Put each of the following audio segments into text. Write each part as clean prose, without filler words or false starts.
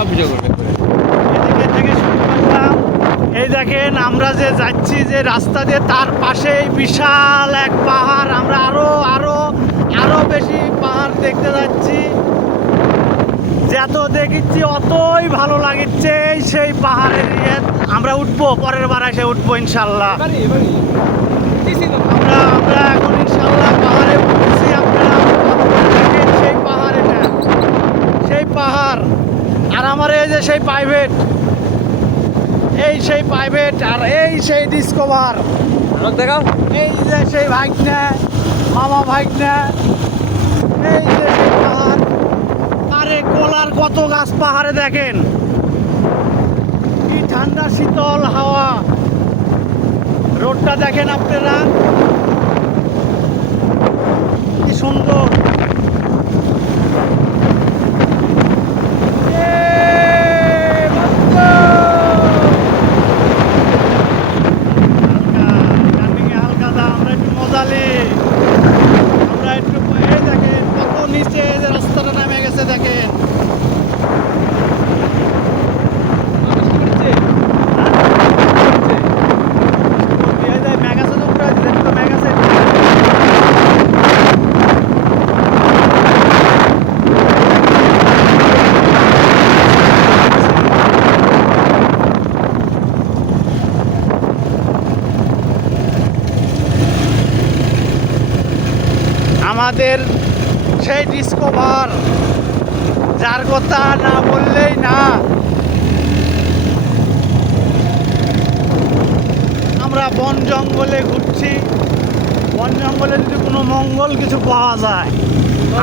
সব ভিডিও করবে। এদিকে থেকে শুরু করলাম। এই দেখেন আমরা যে যাচ্ছি যে রাস্তা দিয়ে তার পাশেই বিশাল এক পাহাড়, আমরা আরো আরো আরো বেশি পাহাড় দেখতে যাচ্ছি। যত দেখেছি অতই ভালো লাগছে। সেই পাহাড়ের আমরা উঠবো, পরের বার এসে উঠবো ইনশাল্লাহ। আমরা আমরা এখন ইনশাল্লাহ পাহাড়ে উঠতেছি। আপনারা দেখেন সেই পাহাড়, এটা সেই পাহাড়। আর আমার এই যে সেই প্রাইভেট, এই সেই প্রাইভেট, আর এই সেই ডিসকভার। দেখাও। এই যে সেই ভাইকনা, মামা ভাইকনা, এই যে সেই পাহাড়। আরে কলার কত গাছ পাহাড়ে দেখেন, কি ঠান্ডা শীতল হাওয়া। রোডটা দেখেন আপনারা, কি সুন্দর। হালকা দাম, আমরা একটু মজালি, আমরা একটু এই দেখেন কত নিচে যে রাস্তাটা নামে গেছে দেখেন। আমাদের সেই ডিসকভার, যার কথা না বললেই না। আমরা বন জঙ্গলে ঘুরছি, বন জঙ্গলে যদি কোনো মঙ্গল কিছু পাওয়া যায়,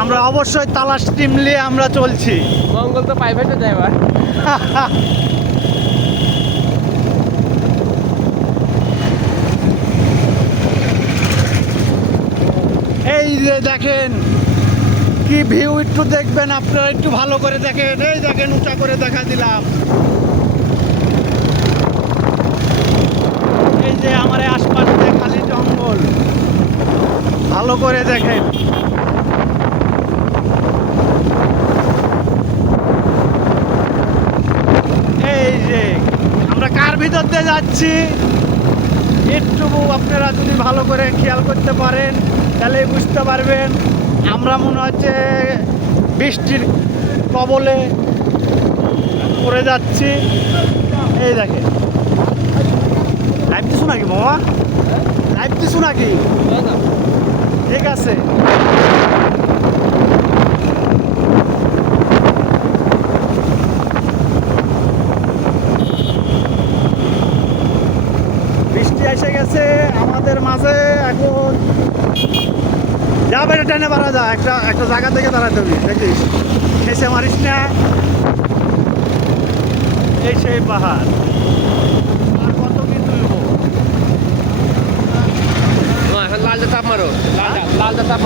আমরা অবশ্যই তালাশ টিম নিয়ে আমরা চলছি। মঙ্গল তো প্রাইভেটে যায় ভাই। এই যে দেখেন কি ভিউ, একটু দেখবেন আপনারা, একটু ভালো করে দেখেন। এই দেখেন উঁচা করে দেখা দিলাম। এই যে আমার আশপাশ দিয়ে খালি জঙ্গল, ভালো করে দেখেন। এই যে আমরা কার ভিতর দিয়ে যাচ্ছি, একটু আপনারা যদি ভালো করে খেয়াল করতে পারেন তাহলে বুঝতে পারবেন। আমরা মনে হচ্ছে বৃষ্টির কবলে পড়ে যাচ্ছি। এই দেখেন, লাইভ দিছো নাকি বাবা? লাইভ দিছো নাকি? ঠিক আছে। বৃষ্টি এসে গেছে আমাদের মাঝে। এখন যাবে টেনে বাড়া যা, একটা একটা জায়গা থেকে দাঁড়াতে হবে, দেখিস এসে মারিস না। এই সেই পাহাড়, আর কত কি তুলবো। এখন লালটা চাপ মারো, লালটা চাপ মারো।